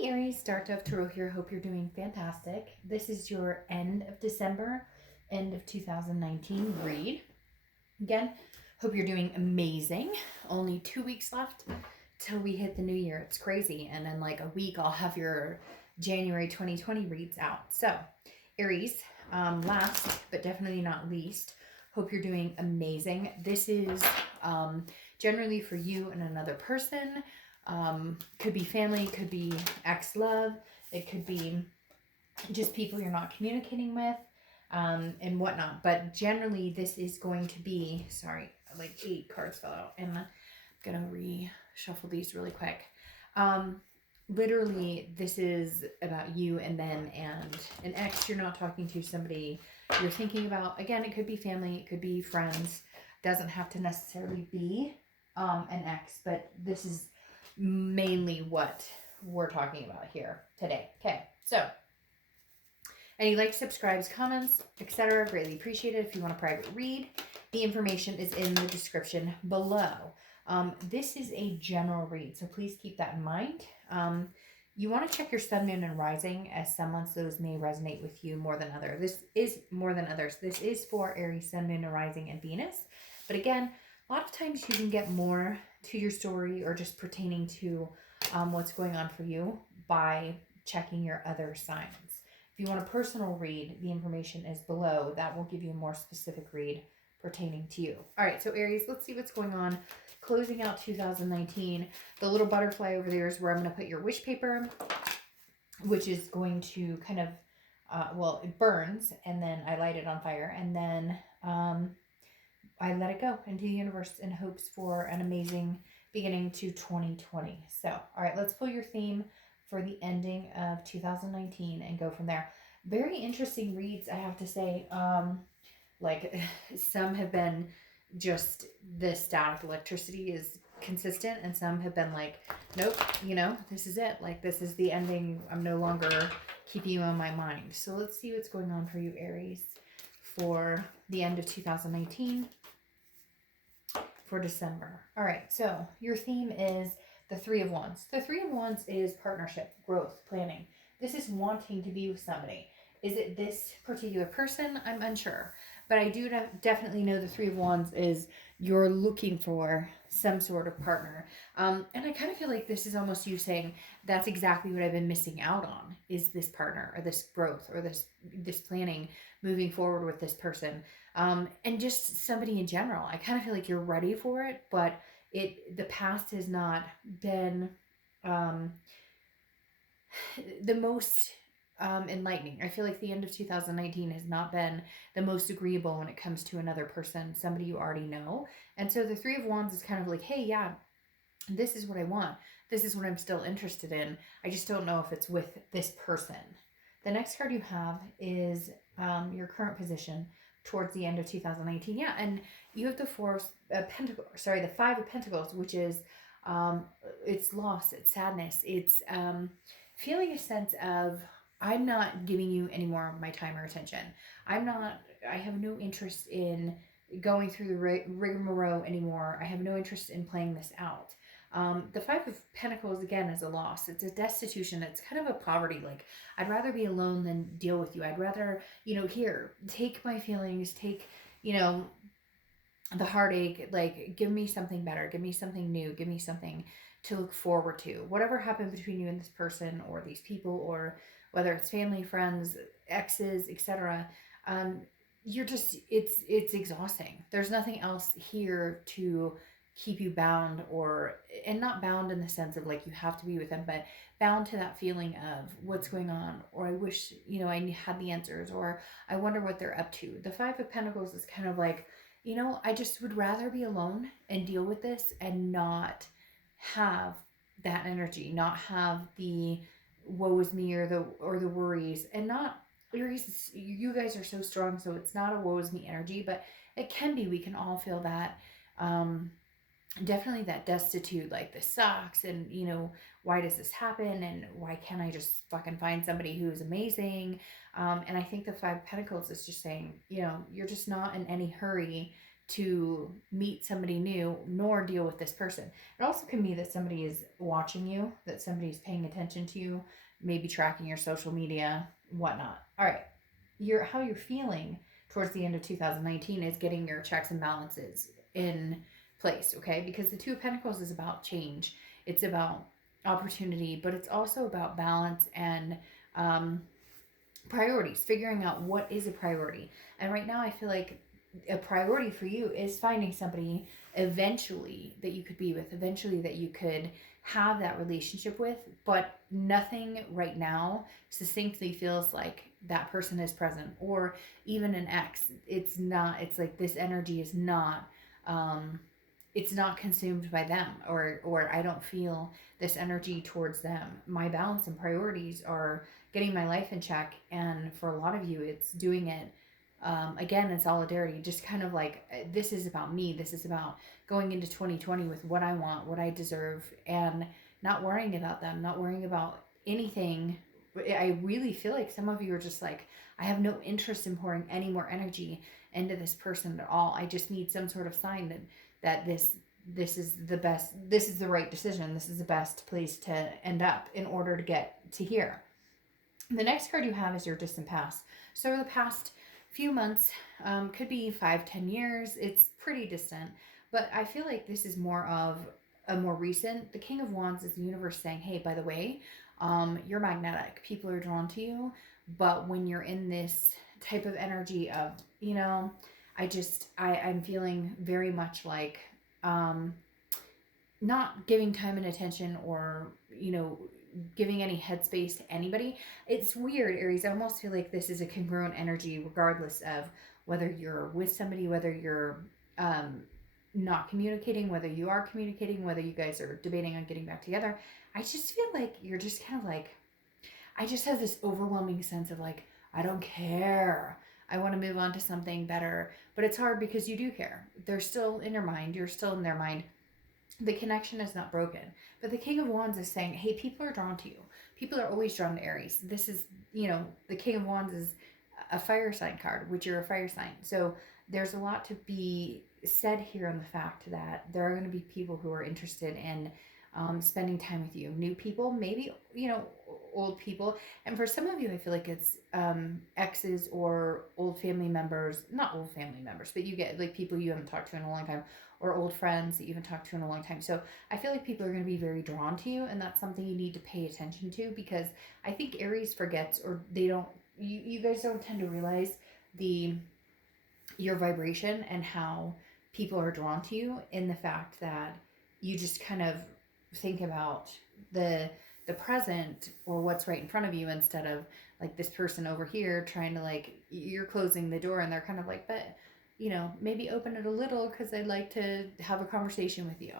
Hey Aries, Dark Dove Tarot here. Hope you're doing fantastic. This is your end of December, end of 2019 read. Again, hope you're doing amazing. Only 2 weeks left till we hit the new year. It's crazy. And then like a week, I'll have your January 2020 reads out. So, Aries, last but definitely not least, hope you're doing amazing. This is generally for you and another person. Could be family, could be ex-love, it could be just people you're not communicating with, and whatnot. But generally, this is going to be, sorry, like 8 cards fell out, and I'm gonna reshuffle these really quick. Literally, this is about you and them and an ex you're not talking to, somebody you're thinking about. Again, it could be family, it could be friends, doesn't have to necessarily be an ex, but this is mainly what we're talking about here today. Okay, so any likes, subscribes, comments, etc. greatly appreciated. If you want a private read, the information is in the description below. This is a general read, so please keep that in mind. You want to check your sun, moon, and rising, as some months those may resonate with you more than others. This is more than others. This is for Aries, sun, moon, and rising, and Venus. But again, a lot of times you can get more to your story or just pertaining to what's going on for you by checking your other signs. If you want a personal read, the information is below. That will give you a more specific read pertaining to you. All right, so Aries, let's see what's going on. Closing out 2019. The little butterfly over there is where I'm going to put your wish paper, which is going to kind of, well, it burns, and then I light it on fire, and then I let it go into the universe in hopes for an amazing beginning to 2020. So, all right, let's pull your theme for the ending of 2019 and go from there. Very interesting reads, I have to say. Like some have been just the static electricity is consistent, and some have been like, nope, this is it. Like, this is the ending. I'm no longer keeping you on my mind. So let's see what's going on for you, Aries, for the end of 2019. For December. All right, so your theme is the Three of Wands. The Three of Wands is partnership, growth, planning. This is wanting to be with somebody. Is it this particular person? I'm unsure. But I do definitely know the Three of Wands is you're looking for some sort of partner. And I kind of feel like this is almost you saying that's exactly what I've been missing out on, is this partner or this growth or this planning, moving forward with this person. And just somebody in general. I kind of feel like you're ready for it, but the past has not been the most enlightening. I feel like the end of 2019 has not been the most agreeable when it comes to another person, somebody you already know. And so the Three of Wands is kind of like, hey, yeah, this is what I want. This is what I'm still interested in. I just don't know if it's with this person. The next card you have is your current position towards the end of 2019. Yeah, and you have the the Five of Pentacles, which is it's loss, it's sadness, it's feeling a sense of, I'm not giving you any more of my time or attention. I have no interest in going through the rigmarole anymore. I have no interest in playing this out. The Five of Pentacles, again, is a loss. It's a destitution. It's kind of a poverty. Like, I'd rather be alone than deal with you. I'd rather, here, take my feelings, take, the heartache, like, give me something better, give me something new, give me something to look forward to. Whatever happened between you and this person or these people, or whether it's family, friends, exes, etc., you're just, it's exhausting. There's nothing else here to keep you bound, and not bound in the sense of like you have to be with them, but bound to that feeling of what's going on, or I wish, I had the answers, or I wonder what they're up to. The Five of Pentacles is kind of like, I just would rather be alone and deal with this and not have that energy, not have the woe is me or the worries, and not, you guys are so strong, so it's not a woe is me energy, but it can be. We can all feel that. Definitely that destitute, like this sucks, and why does this happen, and why can't I just fucking find somebody who's amazing? And I think the Five of Pentacles is just saying, you're just not in any hurry to meet somebody new nor deal with this person. It also can be that somebody is watching you, that somebody's paying attention to you, maybe tracking your social media, whatnot. All right, how you're feeling towards the end of 2019 is getting your checks and balances in place, okay? Because the Two of Pentacles is about change, it's about opportunity, but it's also about balance and um, priorities, figuring out what is a priority. And right now, I feel like a priority for you is finding somebody eventually that you could be with, eventually that you could have that relationship with, but nothing right now succinctly feels like that person is present, or even an ex. It's not, it's like this energy is not, it's not consumed by them, or I don't feel this energy towards them. My balance and priorities are getting my life in check, and for a lot of you it's doing it again in solidarity, just kind of like, this is about me, this is about going into 2020 with what I want, what I deserve, and not worrying about them, not worrying about anything. I really feel like some of you are just like, I have no interest in pouring any more energy into this person at all. I just need some sort of sign that this is the best, this is the right decision, this is the best place to end up in order to get to here. The next card you have is your distant past. So the past few months, could be 5-10 years, it's pretty distant, but I feel like this is more of a more recent. The King of Wands is the universe saying, hey, by the way, you're magnetic, people are drawn to you, but when you're in this type of energy of, I'm feeling very much like, not giving time and attention, or giving any headspace to anybody. It's weird, Aries. I almost feel like this is a congruent energy regardless of whether you're with somebody, whether you're not communicating, whether you are communicating, whether you guys are debating on getting back together. I just feel like you're just kind of like, I just have this overwhelming sense of like, I don't care, I want to move on to something better. But it's hard because you do care. They're still in your mind, you're still in their mind, the connection is not broken. But the King of Wands is saying, hey, people are drawn to you. People are always drawn to Aries. This is, the King of Wands is a fire sign card, which you're a fire sign. So there's a lot to be said here on the fact that there are going to be people who are interested in spending time with you. New people, maybe, old people. And for some of you, I feel like it's exes or old family members, not old family members, but you get like people you haven't talked to in a long time, or old friends that you haven't talked to in a long time. So I feel like people are going to be very drawn to you, and that's something you need to pay attention to, because I think Aries forgets, or they don't, you guys don't tend to realize your vibration and how people are drawn to you, in the fact that you just kind of think about the present or what's right in front of you, instead of like this person over here trying to, like, you're closing the door and they're kind of like, but maybe open it a little because I'd like to have a conversation with you.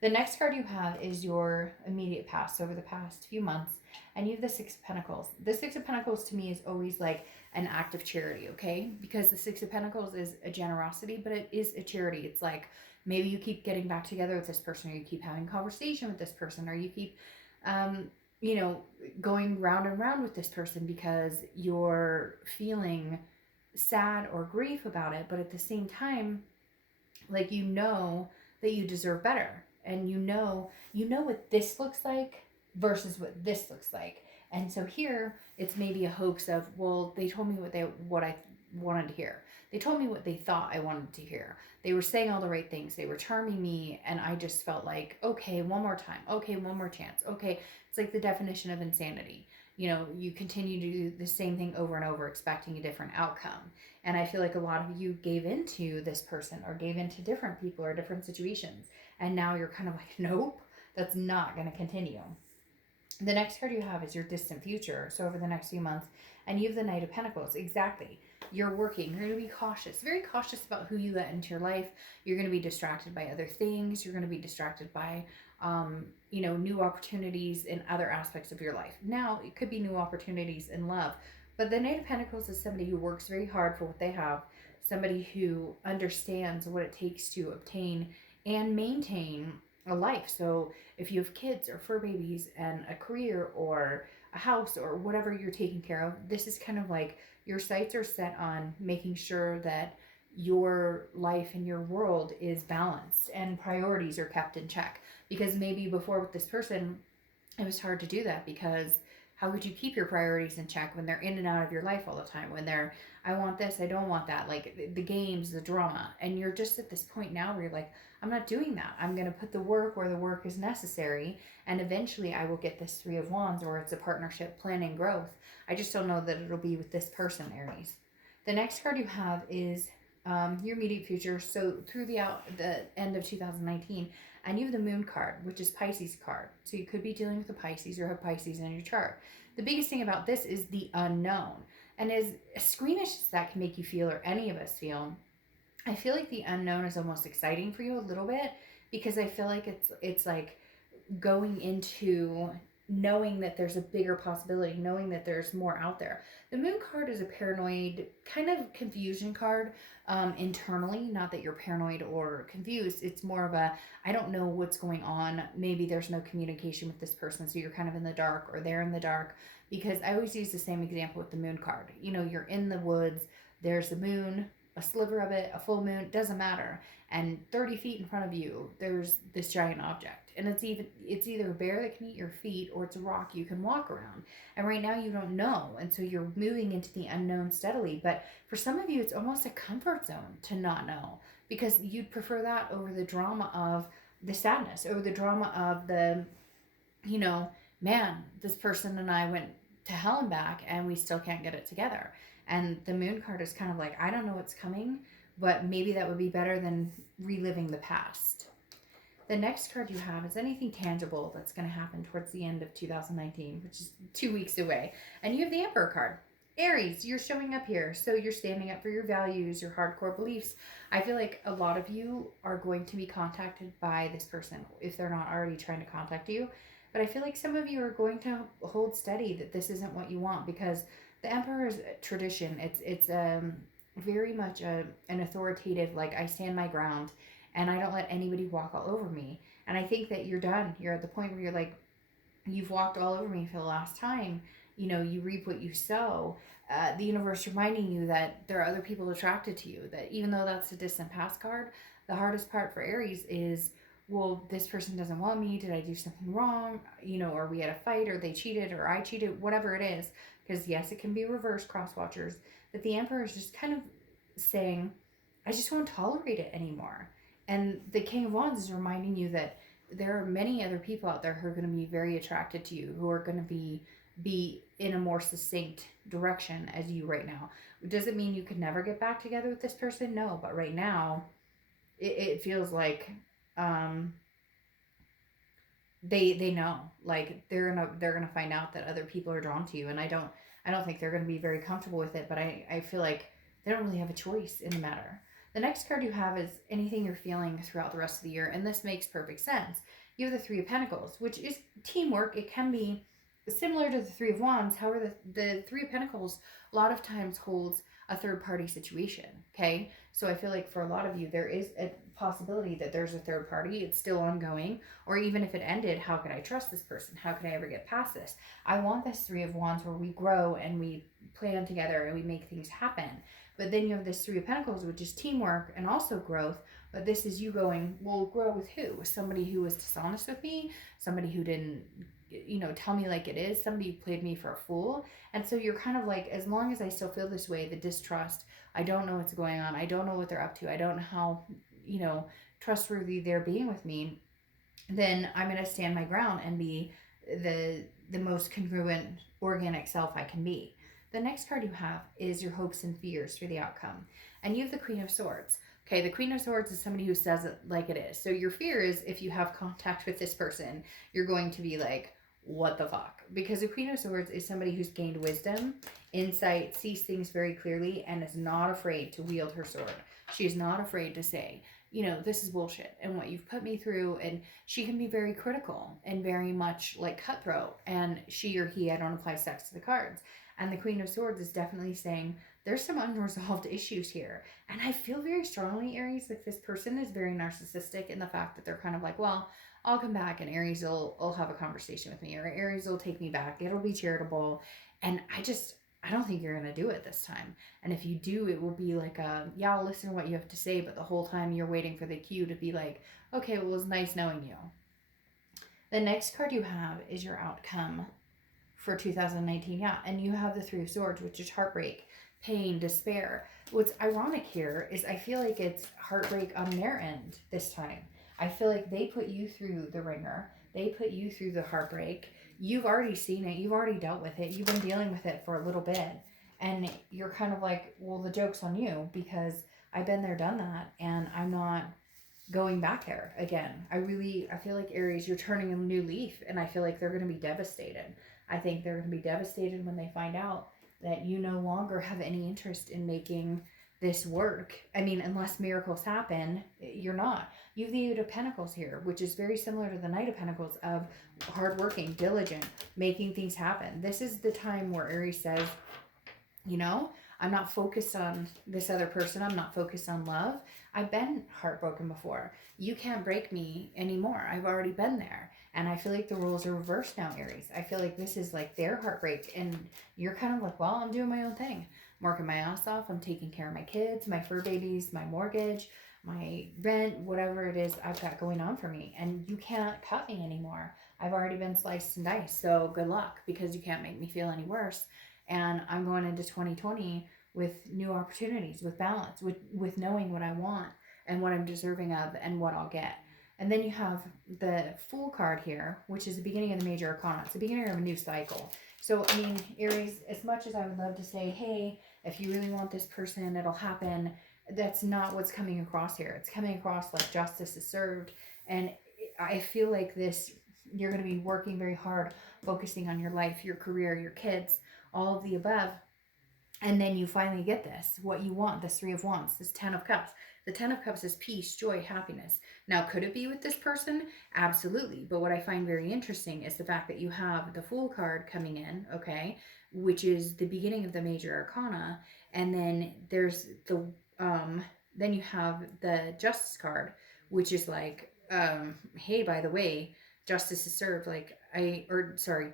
The next card you have is your immediate past, over the past few months, and you have the Six of Pentacles. The Six of Pentacles to me is always like an act of charity, okay? Because the Six of Pentacles is a generosity, but it is a charity. It's like, maybe you keep getting back together with this person, or you keep having conversation with this person, or you keep, going round and round with this person because you're feeling sad or grief about it, but at the same time, like, that you deserve better, and you know what this looks like versus what this looks like. And so here it's maybe a hoax of, well, they told me what I wanted to hear, they told me what they thought I wanted to hear, they were saying all the right things, they were charming me, and I just felt like, okay, one more time, okay, one more chance, okay. It's like the definition of insanity. You continue to do the same thing over and over, expecting a different outcome. And I feel like a lot of you gave into this person, or gave into different people or different situations, and now you're kind of like, nope, that's not going to continue. The next card you have is your distant future, so over the next few months, and you have the Knight of Pentacles. Exactly. You're working. You're going to be cautious, very cautious about who you let into your life. You're going to be distracted by other things. You're going to be distracted by, new opportunities in other aspects of your life. Now, it could be new opportunities in love, but the Knight of Pentacles is somebody who works very hard for what they have, somebody who understands what it takes to obtain and maintain a life. So if you have kids or fur babies and a career or a house or whatever you're taking care of, this is kind of like your sights are set on making sure that your life and your world is balanced and priorities are kept in check. Because maybe before with this person, it was hard to do that because how could you keep your priorities in check when they're in and out of your life all the time? When they're, I want this, I don't want that, like the games, the drama. And you're just at this point now where you're like, I'm not doing that. I'm going to put the work where the work is necessary. And eventually I will get this Three of Wands, or it's a partnership, planning growth. I just don't know that it'll be with this person, Aries. The next card you have is your immediate future. So through the end of 2019, and you have the Moon card, which is Pisces card. So you could be dealing with a Pisces or have Pisces in your chart. The biggest thing about this is the unknown. And as squeamish as that can make you feel, or any of us feel, I feel like the unknown is almost exciting for you a little bit, because I feel like it's like going into knowing that there's a bigger possibility, knowing that there's more out there. The Moon card is a paranoid kind of confusion card, internally. Not that you're paranoid or confused. It's more of a, I don't know what's going on. Maybe there's no communication with this person, so you're kind of in the dark, or they're in the dark. Because I always use the same example with the Moon card. You know, you're in the woods, there's the moon, a sliver of it, a full moon, doesn't matter. And 30 feet in front of you, there's this giant object. And it's either a bear that can eat your feet, or it's a rock you can walk around. And right now you don't know. And so you're moving into the unknown steadily. But for some of you, it's almost a comfort zone to not know, because you'd prefer that over the drama of the sadness, over the drama of the, you know, man, this person and I went to hell and back and we still can't get it together. And the Moon card is kind of like, I don't know what's coming, but maybe that would be better than reliving the past. The next card you have is anything tangible that's going to happen towards the end of 2019, which is 2 weeks away. And you have the Emperor card. Aries, you're showing up here. So you're standing up for your values, your hardcore beliefs. I feel like a lot of you are going to be contacted by this person, if they're not already trying to contact you. But I feel like some of you are going to hold steady that this isn't what you want, because the Emperor is tradition. It's very much an authoritative, like, I stand my ground and I don't let anybody walk all over me. And I think that you're done. You're at the point where you're like, you've walked all over me for the last time. You know, you reap what you sow. The universe reminding you that there are other people attracted to you. That even though that's a distant past card, the hardest part for Aries is, well, this person doesn't want me. Did I do something wrong? You know, or we had a fight, or they cheated, or I cheated, whatever it is. Because yes, it can be reverse cross watchers. But the Emperor is just kind of saying, I just won't tolerate it anymore. And the King of Wands is reminding you that there are many other people out there who are going to be very attracted to you, who are going to be in a more succinct direction as you right now. Does it mean you could never get back together with this person? No, but right now, it feels like they know, like they're gonna find out that other people are drawn to you, and I don't think they're gonna be very comfortable with it, but I feel like they don't really have a choice in the matter. The next card you have is anything you're feeling throughout the rest of the year, and this makes perfect sense. You have the Three of Pentacles, which is teamwork. It can be similar to the Three of Wands. However, the Three of Pentacles a lot of times holds a third party situation. Okay, so I feel like for a lot of you, there is a possibility that there's a third party. It's still ongoing, or even if it ended, how could I trust this person? How could I ever get past this? I want this Three of Wands where we grow and we plan together and we make things happen. But then you have this Three of Pentacles, which is teamwork and also growth. But this is you going, well, grow with who? With somebody who was dishonest with me, somebody who didn't, you know, tell me like it is, somebody who played me for a fool. And so you're kind of like, as long as I still feel this way, the distrust, I don't know what's going on, I don't know what they're up to, I don't know how, you know, trustworthy they're being with me, then I'm going to stand my ground and be the most congruent, organic self I can be. The next card you have is your hopes and fears for the outcome. And you have the Queen of Swords. Okay, the Queen of Swords is somebody who says it like it is. So your fear is, if you have contact with this person, you're going to be like, what the fuck? Because the Queen of Swords is somebody who's gained wisdom, insight, sees things very clearly, and is not afraid to wield her sword. She is not afraid to say, you know, this is bullshit and what you've put me through. And she can be very critical and very much like cutthroat. And she or he, I don't apply sex to the cards. And the Queen of Swords is definitely saying, there's some unresolved issues here. And I feel very strongly, Aries, like this person is very narcissistic in the fact that they're kind of like, well, I'll come back and Aries will have a conversation with me, or Aries will take me back. It'll be charitable. And I just, I don't think you're going to do it this time. And if you do, it will be like yeah, I'll listen to what you have to say, but the whole time you're waiting for the cue to be like, okay, well, it was nice knowing you. The next card you have is your outcome for 2019. Yeah, and you have the Three of Swords, which is heartbreak, pain, despair. What's ironic here is I feel like it's heartbreak on their end this time. I feel like they put you through the ringer. They put you through the heartbreak. You've already seen it. You've already dealt with it. You've been dealing with it for a little bit. And you're kind of like, well, the joke's on you because I've been there, done that, and I'm not going back there again. I feel like Aries, you're turning a new leaf, and I feel like they're going to be devastated. I think they're going to be devastated when they find out that you no longer have any interest in making this work. I mean, unless miracles happen, you're not. You have the Eight of Pentacles here, which is very similar to the Knight of Pentacles of hardworking, diligent, making things happen. This is the time where Aries says, you know, I'm not focused on this other person. I'm not focused on love. I've been heartbroken before. You can't break me anymore. I've already been there. And I feel like the roles are reversed now, Aries. I feel like this is like their heartbreak. And you're kind of like, well, I'm doing my own thing. I'm working my ass off. I'm taking care of my kids, my fur babies, my mortgage, my rent, whatever it is I've got going on for me. And you can't cut me anymore. I've already been sliced and diced. So good luck, because you can't make me feel any worse. And I'm going into 2020 with new opportunities, with balance, with knowing what I want and what I'm deserving of and what I'll get. And then you have the Fool card here, which is the beginning of the major arcana. It's the beginning of a new cycle. So, I mean, Aries, as much as I would love to say, hey, if you really want this person, it'll happen, that's not what's coming across here. It's coming across like justice is served. And I feel like this, you're going to be working very hard, focusing on your life, your career, your kids, all of the above. And then you finally get this, what you want, this Three of Wands, this Ten of Cups. The Ten of Cups is peace, joy, happiness. Now, could it be with this person? Absolutely. But what I find very interesting is the fact that you have the Fool card coming in, okay, which is the beginning of the major arcana. And then there's the, then you have the Justice card, which is like, hey, by the way, justice is served. Like,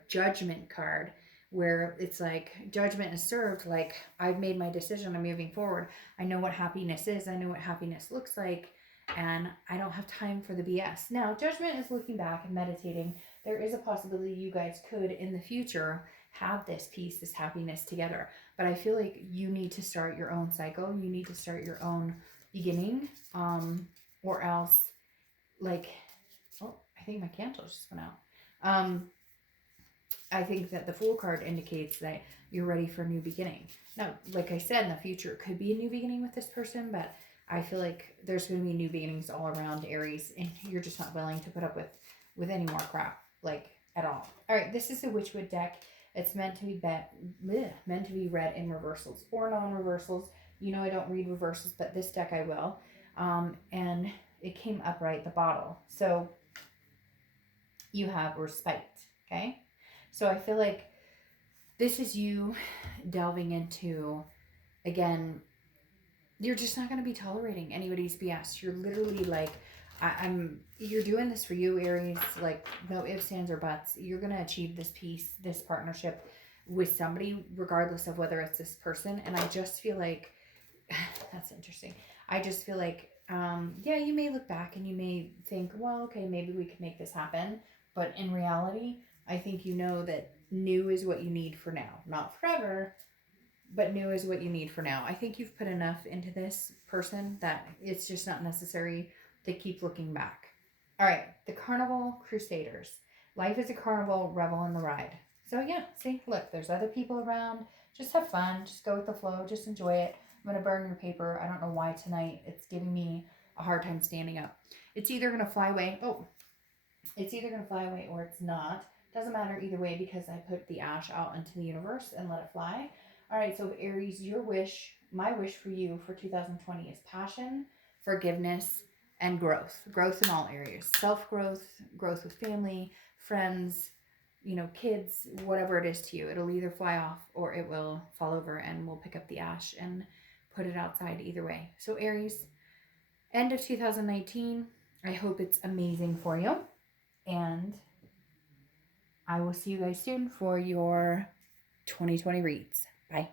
Judgment card, where it's like judgment is served, like I've made my decision, I'm moving forward, I know what happiness is, I know what happiness looks like, and I don't have time for the BS. Now, Judgment is looking back and meditating. There is a possibility you guys could in the future have this peace, this happiness together, but I feel like you need to start your own cycle, you need to start your own beginning, or else, like, oh, I think my candle just went out. I think that the Fool card indicates that you're ready for a new beginning. Now, like I said, in the future, it could be a new beginning with this person, but I feel like there's going to be new beginnings all around, Aries, and you're just not willing to put up with any more crap, like, at all. All right, this is the Witchwood deck. It's meant to be meant to be read in reversals or non-reversals. You know I don't read reversals, but this deck I will. And it came upright, the bottle. So you have respite, okay? So I feel like this is you delving into, again, you're just not going to be tolerating anybody's BS. You're literally like, you're doing this for you, Aries, like no ifs, ands, or buts. You're going to achieve this peace, this partnership with somebody, regardless of whether it's this person. And I just feel like, that's interesting. I just feel like, yeah, you may look back and you may think, well, okay, maybe we could make this happen. But in reality, I think you know that new is what you need for now. Not forever, but new is what you need for now. I think you've put enough into this person that it's just not necessary to keep looking back. All right, the Carnival Crusaders. Life is a carnival, revel in the ride. So yeah, see, look, there's other people around. Just have fun. Just go with the flow. Just enjoy it. I'm going to burn your paper. I don't know why tonight it's giving me a hard time standing up. It's either going to fly away. Oh, it's either going to fly away or it's not. Doesn't matter either way because I put the ash out into the universe and let it fly. All right, so Aries, your wish, my wish for you for 2020 is passion, forgiveness, and growth. Growth in all areas. Self-growth, growth with family, friends, you know, kids, whatever it is to you. It'll either fly off or it will fall over and we'll pick up the ash and put it outside either way. So Aries, end of 2019, I hope it's amazing for you. And I will see you guys soon for your 2020 reads. Bye.